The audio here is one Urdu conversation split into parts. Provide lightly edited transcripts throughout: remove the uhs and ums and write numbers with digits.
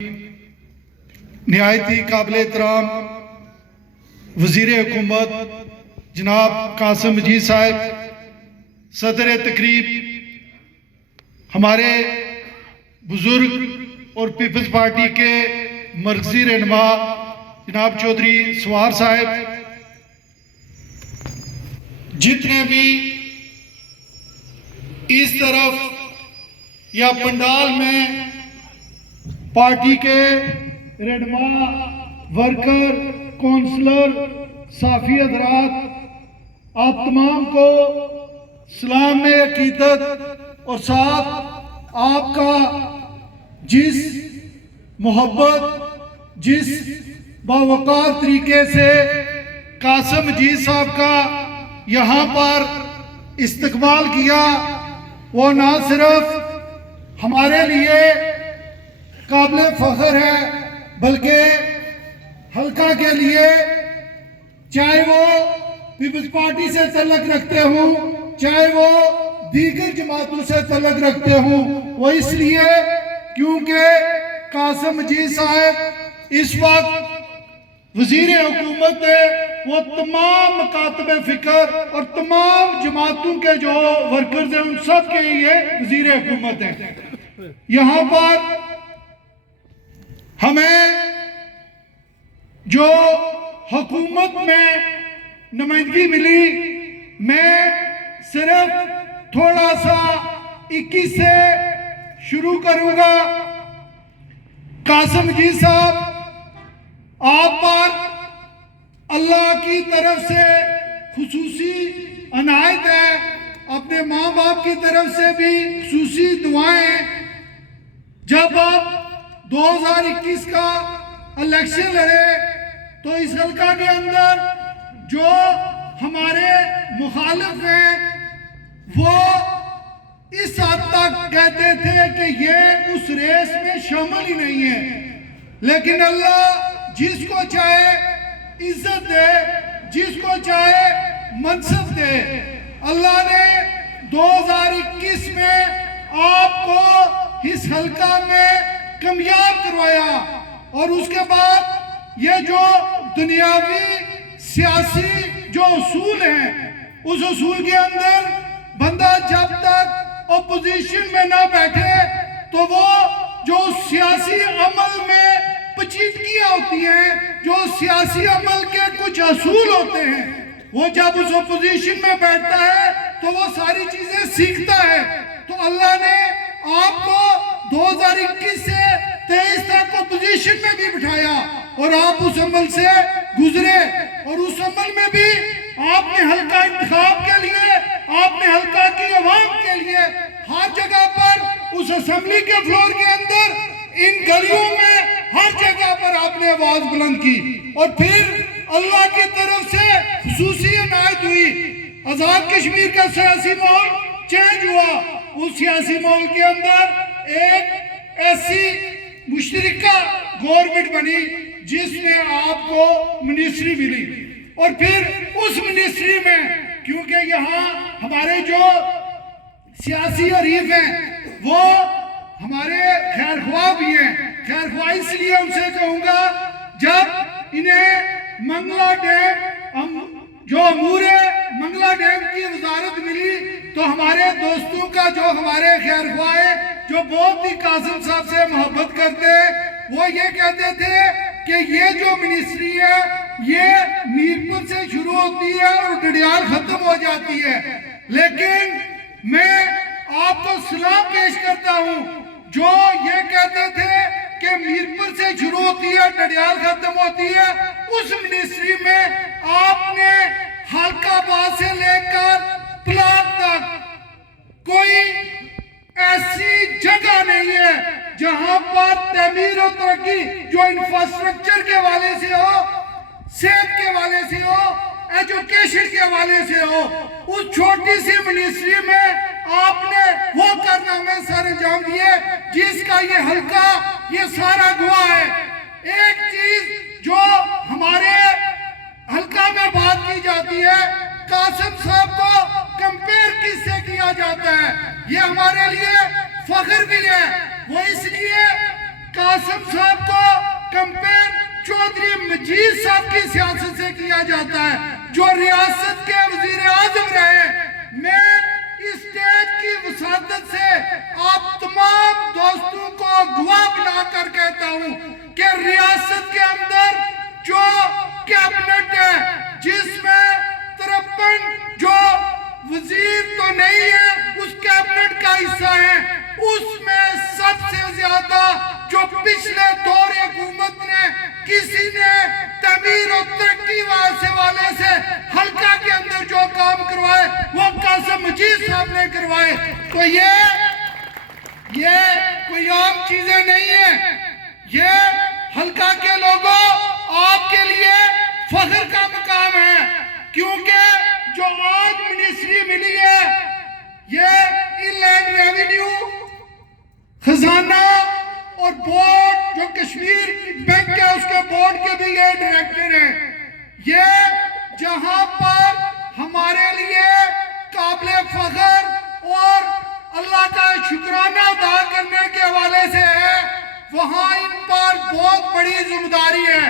نہایت ہی قابل احترام وزیر حکومت جناب قاسم مجید صاحب صدر تقریب، ہمارے بزرگ اور پیپلز پارٹی کے مرکزی رہنما جناب چودھری سوار صاحب، جتنے بھی اس طرف یا پنڈال میں پارٹی کے رہنما، ورکر، کونسلر، صافی حضرات، آپ تمام کو سلام عقیدت اور ساتھ آپ کا جس محبت، جس باوقار طریقے سے قاسم مجید صاحب کا یہاں پر استقبال کیا، وہ نہ صرف ہمارے لیے قابل فخر ہے بلکہ حلقہ کے لیے، چاہے وہ پیپلز پارٹی سے تعلق رکھتے ہوں، چاہے وہ دیگر جماعتوں سے تعلق رکھتے ہوں، وہ اس لیے کیونکہ قاسم مجید صاحب اس وقت وزیر حکومت ہے، وہ تمام مکاتب فکر اور تمام جماعتوں کے جو ورکرز ہیں ان سب کے یہ وزیر حکومت ہے۔ یہاں پر ہمیں جو حکومت میں نمائندگی ملی، میں صرف تھوڑا سا 21 سے شروع کروں گا۔ قاسم مجید صاحب، آپ پر اللہ کی طرف سے خصوصی عنایت ہے، اپنے ماں باپ کی طرف سے بھی خصوصی دعائیں۔ جب آپ 2021 کا الیکشن لڑے تو اس حلقہ کے اندر جو ہمارے مخالف ہیں وہ اس حد تک کہتے تھے کہ یہ اس ریس میں شامل ہی نہیں ہے، لیکن اللہ جس کو چاہے عزت دے، جس کو چاہے منصب دے۔ اللہ نے 2021 میں آپ کو اس حلقہ میں کامیاب کروایا، اور اس کے بعد یہ جو دنیاوی سیاسی جو اصول ہیں، اس اصول کے اندر بندہ جب تک اپوزیشن میں نہ بیٹھے تو وہ جو سیاسی عمل میں پیچیدگیاں ہوتی ہیں، جو سیاسی عمل کے کچھ اصول ہوتے ہیں، وہ جب اس اپوزیشن میں بیٹھتا ہے تو وہ ساری چیزیں سیکھتا ہے۔ تو اللہ نے آپ کو 2021 سے 23 تک اپوزیشن میں بھی بٹھایا، اور آپ اس عمل سے گزرے، اور اس عمل میں بھی آپ نے حلقہ انتخاب کے لیے، آپ نے حلقہ کی عوام کے لیے ہر جگہ پر، اس اسمبلی کے فلور کے اندر، ان گلیوں میں ہر جگہ پر آپ نے آواز بلند کی، اور پھر اللہ کی طرف سے خصوصی عنایت ہوئی۔ آزاد کشمیر کا سیاسی ماحول چینج ہوا، اس سیاسی ماحول کے اندر ایک ایسی مشترکہ گورنمنٹ بنی جس میں آپ کو منسٹری ملی، اور پھر اس منسٹری میں کیونکہ یہاں ہمارے جو سیاسی حریف ہیں وہ ہمارے خیر خواہ بھی ہیں، خیر خواہ اس لیے ان سے کہوں گا، جب انہیں منگلا ڈیم، جو امور منگلا ڈیم کی وزارت ملی، تو ہمارے دوستوں کا جو ہمارے خیر خواہ ہیں، جو بہت ہی قاسم صاحب سے محبت کرتے ہیں، وہ یہ کہتے تھے کہ یہ جو منسٹری ہے یہ میرپور سے شروع ہوتی ہے اور ڈڈیال ختم ہو جاتی ہے، لیکن میں آپ کو سلام پیش کرتا ہوں جو یہ کہتے تھے کہ میرپور سے شروع ہوتی ہے ڈڈیال ختم ہوتی ہے۔ اس منسٹری میں آپ نے حلقہ آباد سے لے کر پلاٹ تک کوئی ایسی جگہ نہیں ہے جہاں پر تعمیر و ترقی جو انفراسٹرکچر کے حوالے سے ہو، صحت کے حوالے سے ہو، ایجوکیشن کے حوالے سے ہو، اس چھوٹی سی منسٹری میں آپ نے وہ کارنامے سر انجام دیے جس کا یہ حلقہ یہ سارا گواہ ہے۔ ایک چیز جو ہمارے حلقہ میں بات کی جاتی ہے، قاسم صاحب کو کمپیر کس سے کیا جاتا ہے، یہ ہمارے لیے فخر بھی ہے۔ وہ اس لیے قاسم صاحب کو کمپین چودھری مجید صاحب کی سیاست سے کیا جاتا ہے جو ریاست کے وزیر اعظم رہے. میں اس اسٹیج کی وسادت سے آپ تمام دوستوں کو گواہ بنا کر کہتا ہوں کہ ریاست کے اندر جو کیبنٹ ہے جس میں 53 جو وزیر تو نہیں ہے اس کیبنٹ کا حصہ ہے، اس میں سب سے زیادہ جو پچھلے دور حکومت نے کسی نے تعمیر و ترقی والے سے حلقہ کے اندر جو کام کروائے وہ قاسم مجید صاحب نے کروائے. تو یہ کوئی عام چیزیں نہیں ہیں. یہ حلقہ کے لوگوں آپ کے لیے فخر کا مقام ہے کیونکہ جو آج منسٹری ملی ہے یہ انلینڈ ریونیو، خزانہ اور بورڈ جو کشمیر بینک ہے اس کے بورڈ کے بھی یہ ڈائریکٹر ہیں. یہ جہاں پر ہمارے لیے قابل فخر اور اللہ کا شکرانہ ادا کرنے کے حوالے سے ہے، وہاں ان پر بہت بڑی ذمہ داری ہے.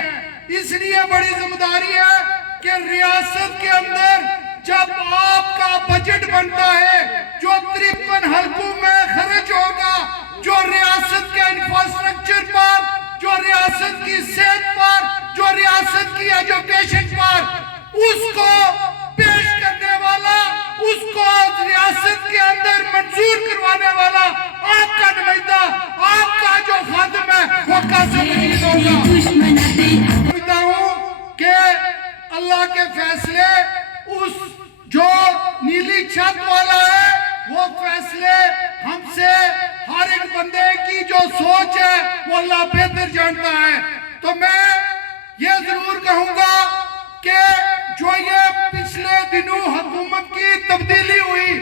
اس لیے بڑی ذمہ داری ہے کہ ریاست کے اندر جب آپ کا بجٹ بنتا ہے جو 53 حلقوں میں خرچ ہوگا، جو ریاست کے انفراسٹرکچر پر، جو ریاست کی صحت پر، جو ریاست کی ایجوکیشن پر، اس کو پیش کرنے والا، اس کو ریاست کے اندر منظور کروانے والا آپ کا نمائندہ، آپ کا جو خادم ہے وہ قاسم مجید ہوگا. سمجھتا ہوں کہ اللہ کے فیصلے اس جو نیلی چھت والا ہے وہ فیصلے ہم سے ہر ایک بندے کی جو سوچ ہے وہ اللہ بہتر جانتا ہے. تو میں یہ ضرور کہوں گا کہ جو یہ پچھلے دنوں حکومت کی تبدیلی ہوئی،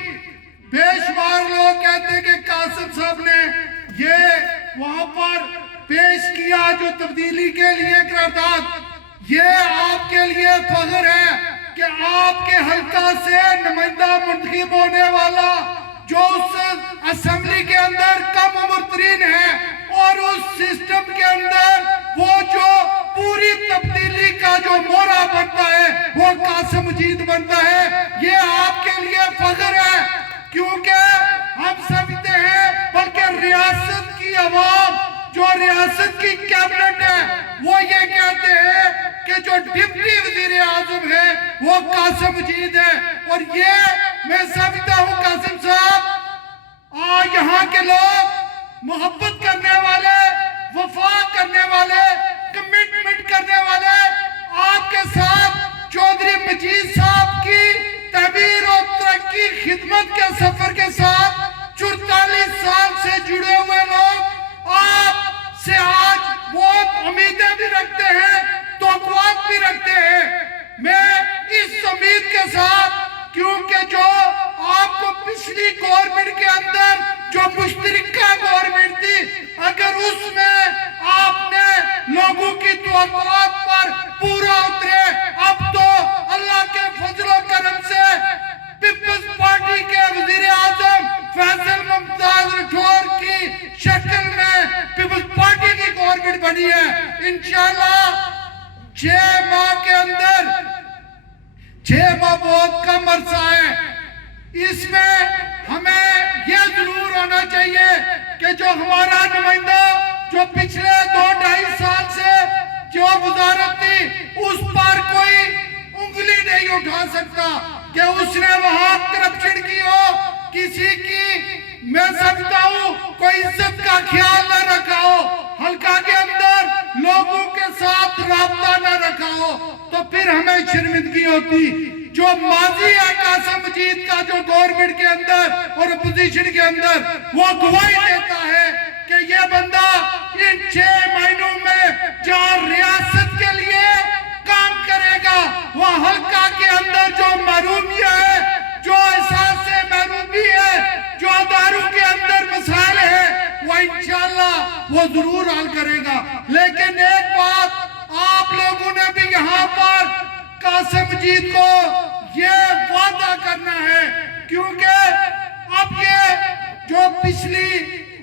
بے شمار لوگ کہتے ہیں کہ قاسم صاحب نے یہ وہاں پر پیش کیا جو تبدیلی کے لیے قرارداد، یہ آپ کے لیے فخر ہے کہ آپ کے حلقہ سے نمائندہ منتخب ہونے والا جو اس اسمبلی کے اندر کم عمر ترین ہے اور اس سسٹم کے اندر وہ جو پوری تبدیلی کا جو مورا بنتا ہے وہ قاسم مجید بنتا ہے. یہ آپ کے لیے فخر ہے کیونکہ ہم سمجھتے ہیں بلکہ ریاست کی عوام جو ریاست کی کیبنٹ ہے وہ یہ کہتے ہیں کہ جو ڈپٹی وزیر اعظم ہے وہ قاسم مجید ہے. اور یہ میں سمجھتا ہوں قاسم صاحب یہاں کے لوگ محبت کرنے والے، وفا کرنے والے، کمٹمنٹ کرنے والے آپ کے ساتھ چودھری مجید صاحب کی تعمیر و ترقی خدمت کے سفر کے ساتھ 44 سال سے جڑے ہوئے لوگ آپ سے آج بہت امیدیں بھی رکھتے ہیں، توقعات بھی رکھتے ہیں. میں اس امید کے ساتھ کیونکہ جو آپ کو پچھلی گورنمنٹ کے اندر جو مشترکہ گورنمنٹ تھی، اگر اس میں آپ نے لوگوں کی توقعات پر پورا اترے، اب تو اللہ کے فضل و کرم سے پیپلز پارٹی کے وزیر اعظم فیصل ممتاز راٹھور کی شکل میں پیپلز پارٹی کی گورنمنٹ بنی ہے. انشاءاللہ 6 ماہ کے اندر، 6 ماہ بہت کم عرصہ ہے، اس میں ہمیں یہ ضرور ہونا چاہیے کہ جو ہمارا نمائندہ جو پچھلے 2-2.5 سال سے جو وزارت تھی اس پر کوئی انگلی نہیں اٹھا سکتا کہ اس نے وہاں کرپشن کی ہو، کسی کی میں سمجھتا ہوں کوئی عزت کا خیال نہ رکھا ہو، حلقہ کے اندر لوگوں کے ساتھ رابطہ نہ رکھا ہو، تو پھر ہمیں شرمندگی ہوتی. جو ماضی ہے قاسم مجید کا جو گورنمنٹ کے اندر اور اپوزیشن کے اندر وہ گواہی دیتا ہے کہ یہ بندہ ان 6 مہینوں میں جہاں ریاست کے لیے کام کرے گا، وہ حلقہ کے اندر جو محرومی ہے، جو احساس محرومی ہے، جو اداروں کے اندر مسائل ہے، وہ انشاءاللہ وہ ضرور حل کرے گا. لیکن ایک بات آپ لوگوں نے بھی یہاں پر قاسم مجید کو یہ وعدہ کرنا ہے کیونکہ اب یہ جو پچھلی